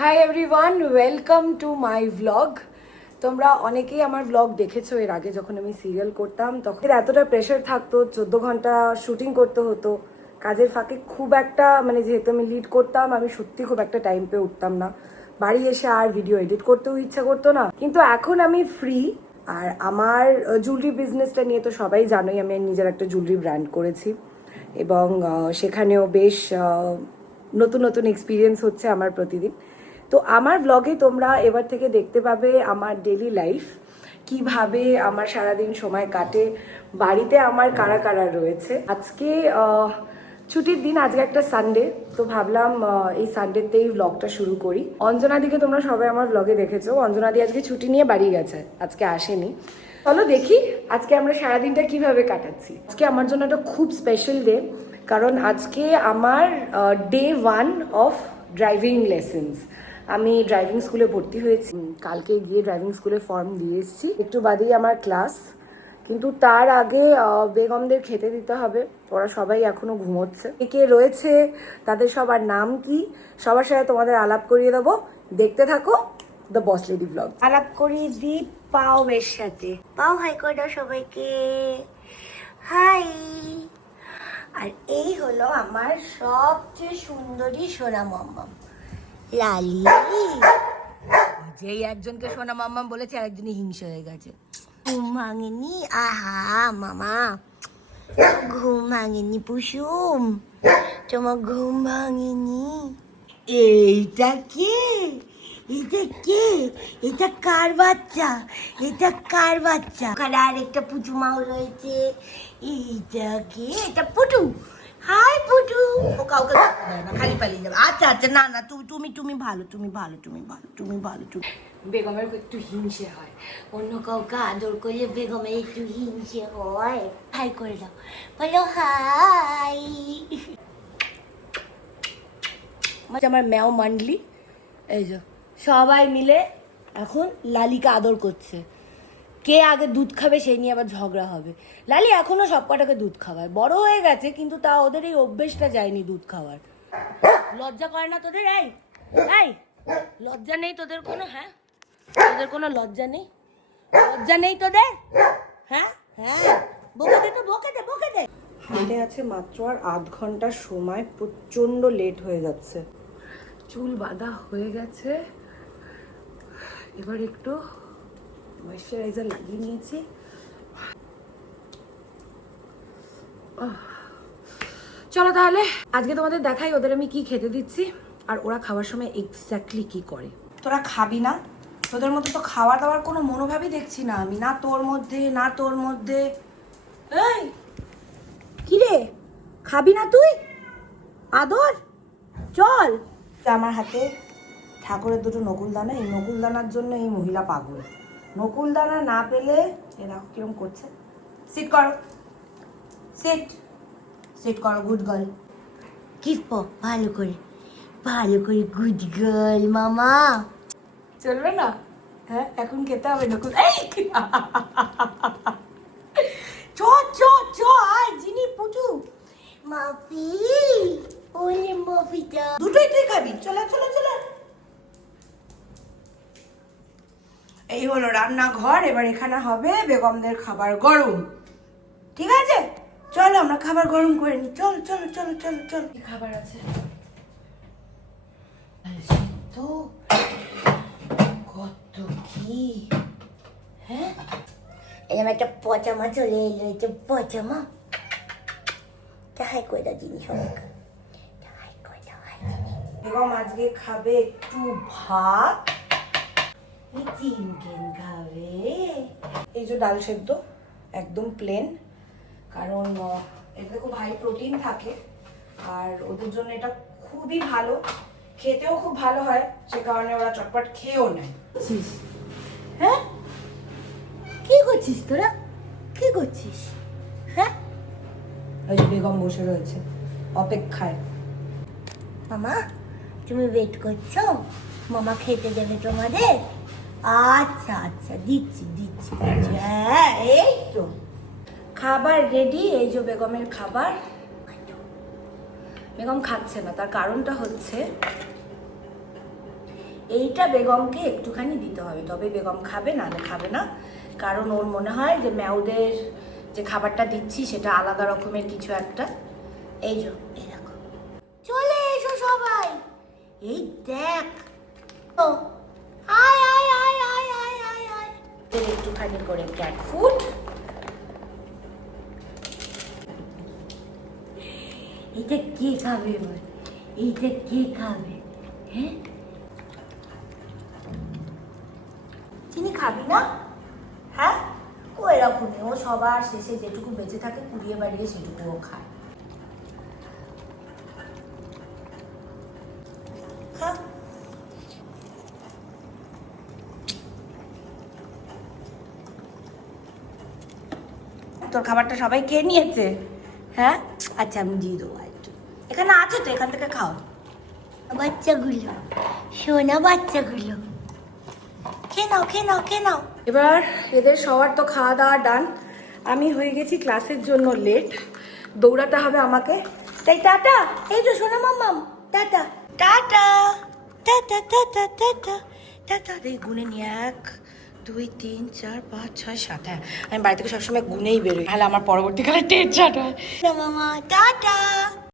Hi everyone, welcome to my vlog. তোমরা অনেকেই আমার ভ্লগ দেখেছো এর আগে, যখন আমি সিরিয়াল করতাম তখন এতটা প্রেশার থাকতো, 14 ঘন্টা শুটিং করতে হতো কাজের ফাঁকে। খুব একটা যেহেতু আমি লিড করতাম, আমি সত্যি খুব একটা টাইম পেয়ে উঠতাম না। বাড়ি এসে আর ভিডিও এডিট করতেও ইচ্ছা করতো না। কিন্তু এখন আমি ফ্রি। আর আমার জুয়েলারি বিজনেসটা নিয়ে তো সবাই জানোই, আমি নিজের একটা জুয়েলারি ব্র্যান্ড করেছি এবং সেখানেও বেশ নতুন নতুন এক্সপিরিয়েন্স হচ্ছে আমার প্রতিদিন। তো আমার ব্লগে তোমরা এবার থেকে দেখতে পাবে আমার ডেইলি লাইফ, কিভাবে আমার সারাদিন সময় কাটে, বাড়িতে আমার কারা কারা রয়েছে। আজকে ছুটির দিন, আজকে একটা সানডে, তো ভাবলাম এই সানডেতেই ব্লগটা শুরু করি। অঞ্জনাদিকে তোমরা সবাই আমার ব্লগে দেখেছো, অঞ্জনাদি আজকে ছুটি নিয়ে বাড়ি গেছে, আজকে আসেনি। চলো দেখি আজকে আমরা সারাদিনটা কিভাবে কাটাচ্ছি। আজকে আমার জন্য একটা খুব স্পেশাল ডে, কারণ আজকে আমার ডে 1 অফ ড্রাইভিং লেসেন্স। আমি ড্রাইভিং স্কুলে ভর্তি হয়েছি, কালকে গিয়ে ড্রাইভিং স্কুলে ফর্ম দিয়ে এসেছি। একটু বাদেই আমার ক্লাস, কিন্তু তার আগে বেগমদের খেতে দিতে হবে, ওরা সবাই এখনো ঘুমোচ্ছে। কে রয়েছে, তাদের সবার নাম কি, সবার সাথে তোমাদের আলাপ করিয়ে দেবো, দেখতে থাকো দ্য বস লেডি ব্লগ। আলাপ করিয়ে দিই পাওয়ের সাথে। পাও হাই করে দাও সবাইকে, হাই। আর এই হলো আমার সবচেয়ে সুন্দরী সোনা মাম্মাম লালি। যেই একজনকে সোনা মাম্মাম বলেছে আরেকজনই হিংসা হয়ে গেছে। ঘুম ভাঙেনি? আহা মামা, ঘুম ভাঙেনি পুষুম? তোমার ঘুম ভাঙেনি? এইটা কে? এটা কে? এটা কার বাচ্চা? এটা কার বাচ্চা? ওখানে আরেকটা পুচু মাও রয়েছে। এইটা কে? এটা পুটু। হাই পুটু। ও কাউকে দেয় না, খালি পালিয়ে যাবে। আচ্ছা আচ্ছা, না না, তুমি ভালো, তুমি ভালো, তুমি ভালো, তুমি ভালো, তুমি। বেগমের একটু হিংসে হয়, অন্য কাউকে আদর করলে বেগমের একটু হিংসে হয়। হাই করে দাও, বলো হাই। আমার ম্যাও মান্ডলি, এই যে সবাই মিলে এখন লালিকে আদর করছে। কে আগে দুধ খাবে সেই নিয়ে আবার ঝগড়া হবে। লালি এখনো সব কটাকে দুধ খাওয়ায়, বড় হয়ে গেছে কিন্তু তা ওদের এই অভ্যেসটা যায়নি দুধ খাওয়ার। লজ্জা করে না তোদের? এই এই লজ্জা নেই তোদের কোনো? হ্যাঁ, তোদের কোনো লজ্জা নেই? লজ্জা নেই তোদের? হ্যাঁ হ্যাঁ, বকে দে তো, বকে দে, বকে দে। হাতে আছে মাত্র আর আধ ঘন্টার সময়, প্রচন্ড লেট হয়ে যাচ্ছে। চুল বাঁধা হয়ে গেছে, এবার একটু ময়েশ্চারাইজার লাগিয়ে নিয়েছি। চলো তাহলে আজকে তোমাদের দেখাই ওদের আমি কি খেতে দিচ্ছি আর ওরা খাওয়ার সময় এক্স্যাক্টলি কি করে। তোরা খাবি না? তোদের মধ্যে তো খাওয়া দাওয়ার কোনো মনোভাবই দেখছি না আমি, না তোর মধ্যে না তোর মধ্যে। এই কি রে, খাবি না তুই? আদর চল। আমার হাতে ঠাকুরের দুটো নকুলদানা, এই নকুলদানার জন্য এই মহিলা পাগল। নকুলদানা না পেলে এ দেখো কিরম করছে। সিট করো, সিট সিট করো, গুড গার্ল। কিপ ভালো করে, ভালো করে, গুড গার্ল মামা। চলবে না? হ্যাঁ, এখন খেতে হবে নকুল। এই চ চ চ, আয় জিনি পুচু। মাফি, ওলে মাফিটা। দুটোই তুই খাবি, চলে চলে চলে। এই হলো রান্নাঘর, এবার এখানে হবে বেগমদের খাবার গরম। ঠিক আছে, চলো আমরা খাবার গরম করে নি। চল চলো চলো চলো চলো। কি খাবার আছে? তো কত কি, হ্যাঁ। এরকম একটা পচামা চলে এলো, এটা পচামা। হাই করে দাও জিনিস সবাইকে, হাই করে দাও, হাই। বেগম আজকে খাবে একটু ভাত, চিকেন খাবে। এই যে ডাল সেদ্ধ, একদম প্লেন, কারণ এতে খুব হাই প্রোটিন থাকে আর ওদের জন্য এটা খুবই ভালো, খেতেও খুব ভালো হয়, সে কারণে ওরা চটপট খেয়েও নেয়। হ্যাঁ, কি করছিস তোরা? কি করছিস? হ্যাঁ, ওই যে বেগম বসে রয়েছে অপেক্ষায়। মামা তুমি ওয়েট করছো? মামা খেতে দেবে তোমাদের? আচ্ছা আচ্ছা, দিচ্ছি দিচ্ছি দিচ্ছি। হ্যাঁ এই তো খাবার রেডি, এই যে বেগমের খাবার। বেগম খাচ্ছে না, তার কারণটা হচ্ছে এইটা বেগমকে একটুখানি দিতে হবে, তবে বেগম খাবে, নাহলে খাবে না। কারণ ওর মনে হয় যে ম্যাওদের যে খাবারটা দিচ্ছি সেটা আলাদা রকমের কিছু একটা। এই দেখো, চলে এসো সবাই, এই দেখ তো, আয় আয় আয় আয় আয় আয় আয়। এর একটুখানি করে ক্যাট ফুড। এটা কে খাবে এবার? এইটা কে খাবে? হ্যাঁ, চিনি খাবি না? হ্যাঁ, ও এরকমই, ও সবার শেষে যেটুকু বেঁচে থাকে কুড়িয়ে বাড়িয়ে সেটুকু ও খায়। খা। তোর খাবারটা সবাই খেয়ে নিয়েছে? হ্যাঁ, আচ্ছা আমি দিয়ে দেবো একটু, এখানে আছে তো, এখান থেকে খাও। বাচ্চাগুলো, সোনা বাচ্চাগুলো, খেয়ে নাও খেয়ে নাও খেয়ে নাও। এবার এদের সবার তো খাওয়া দাওয়া ডান, আমি হয়ে গেছি ক্লাসের জন্য লেট, দৌড়াতে হবে আমাকে, তাই টাটা। এই তো সোনা মাম্মাম, tata tata tata tata tata tata. এই গুনে নিয়ে 1 2 3 4 5 6 7। হ্যাঁ, আমি বাড়ি থেকে সবসময় গুনেই বেরোই, তাহলে আমার পরবর্তীকালে টেনশন হয়। মামা টাটা।